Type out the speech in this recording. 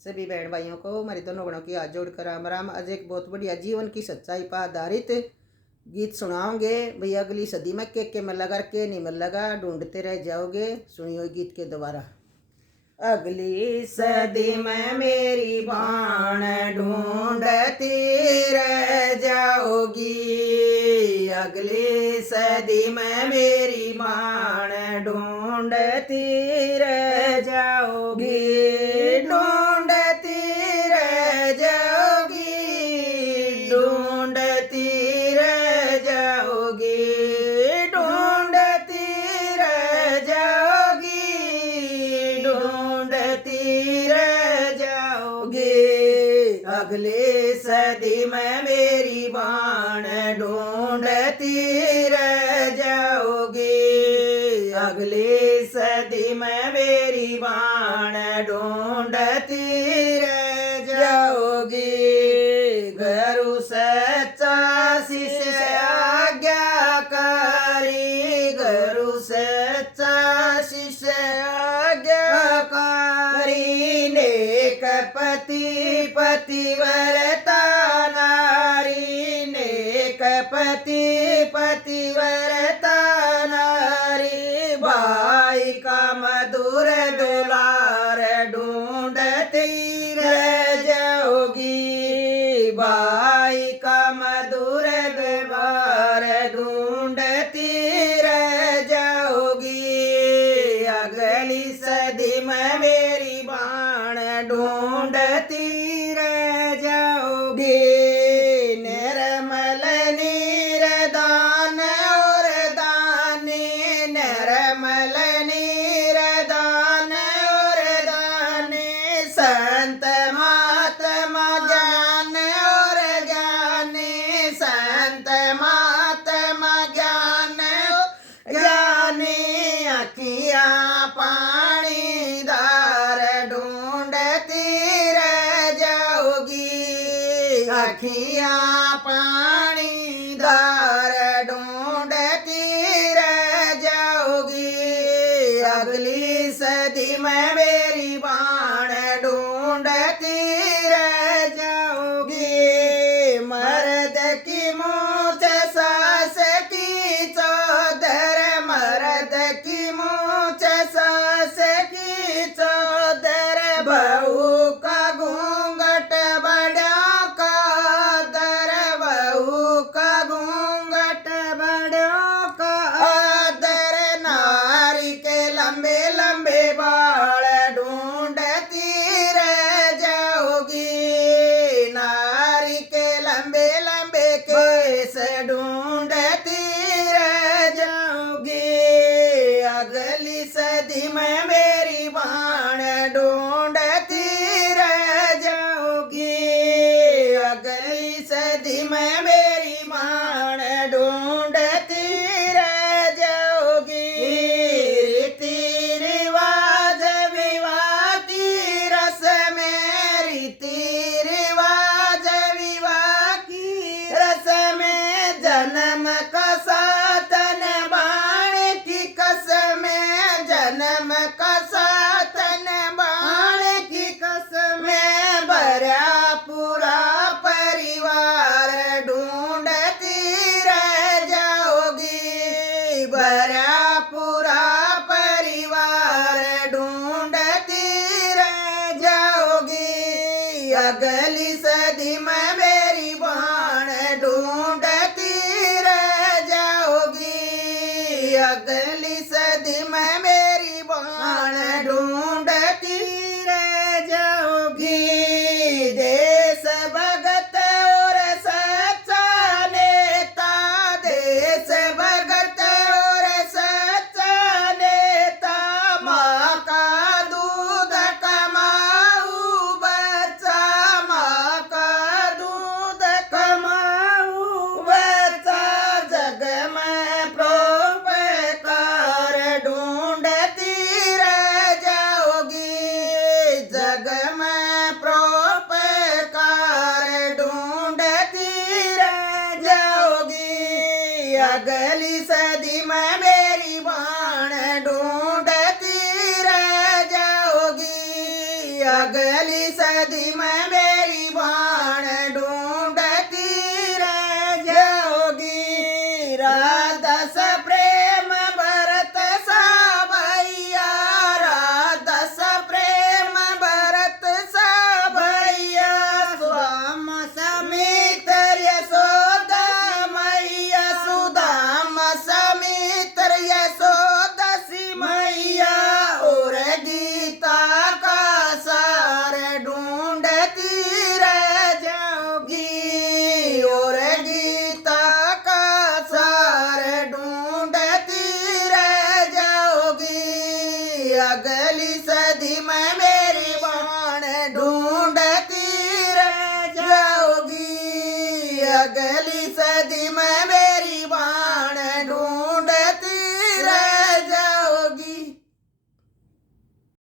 सभी बहन भाइयों को हमारे दोनों गणों की हाथ जोड़कर राम राम। आज एक बहुत बढ़िया जीवन की सच्चाई पर आधारित गीत सुनाओगे भैया। अगली सदी में के में लगा के नहीं में लगा, ढूंढते रह जाओगे। सुनियो गीत के दोबारा। अगली सदी में मेरी बाण ढूंढती रह जाओगी, अगली सदी में मेरी बाण ढूंढती रह जाओगी, ढूंढती रह जाओगी, ढूंढती रह जाओगी, ढूंढती रह जाओगी, ढूंढती रह जाओगी। अगली सदी में मेरी बाण ढूंढती रह जाओगी, अगली सदी में मेरी बाण ढूंढती रह जाओगी। गुरु सच्चा शिष्य आज्ञाकारी, गुरु सच्चा शिष्य आज्ञाकारी, नेक पति पतिव्रता नारी, नेक पति पतिव्रता नारी, भाई का मधुर दुलार ढूंढती रह जाओगी, भाई का मधुर दुलार ढूंढती रह जाओगी। अगली सदी में मेरी बाण ढूंढती रह जाओगी, निर्मल नीरदान और दानी, निर्मल नीरदान और दानी, संत महात्मा ज्ञान और ज्ञानी, संत महात्मा ज्ञान ज्ञानी, अखियाँ पानी दार ढूंढती रह जाओगी, अखियाँ पानी दार ढूंढती रह जाओगी। अगली सदी में मेरी बाण ढूंढती रह जाओगी, मर्द की मूछ सास की चौधर, मर्द की मूछ सास की चौधर, बहू का घूंघट बड़ा कादर, बहू का घूंघट बड़ा कादर, नारी के लंबे लंबे बाल ढूंढती रह जाओगी, नारी के लंबे लंबे केस ढूंढती रह जाओगी। अगली सदी में मेरी बाण ढूंढती रह जाओगी, अगली सदी में मेरी बाण ढूंढती रह जाओगी। रीति रिवाज विवाह की रस्में, रीति रिवाज विवाह की रस्में, जन्म का साधन बाण की कसमें, जन्म का साधन बाण की कसमें, भरा पूरा परिवार ढूंढती रह जाओगी, भरा पूरा परिवार ढूंढती रह जाओगी। अगली सदी में मेरी बाण ढूंढती रह जाओगी, अगली सदी में मेरी बाण ढूंढती रह जाओगी। देश भगत और सच्चा नेता, देश भगत और सच्चा नेता, माँ का दूध कमाऊ बच्चा, माँ का दूध अगली सदी में मेरी बाण ढूंढ